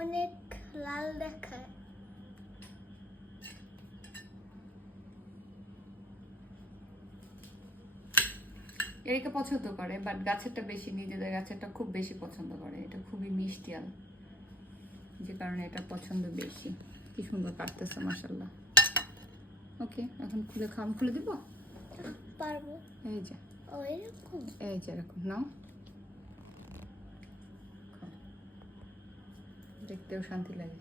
অনেক লাল দেখায়। এরিকা পছন্দ করে, বাট গাছেরটা বেশি, নিজেদের গাছেরটা খুব বেশি পছন্দ করে। এটা খুবই মিষ্টি আল, যে কারণে এটা পছন্দ বেশি। কি সুন্দর কাটতেছে মাশাআল্লাহ। ওকে, এখন খুলে খাম, খুলে দিব? পারবো। এই যে, ও এরকম? এই যে এরকম নাও, দেখতেও শান্তি লাগে।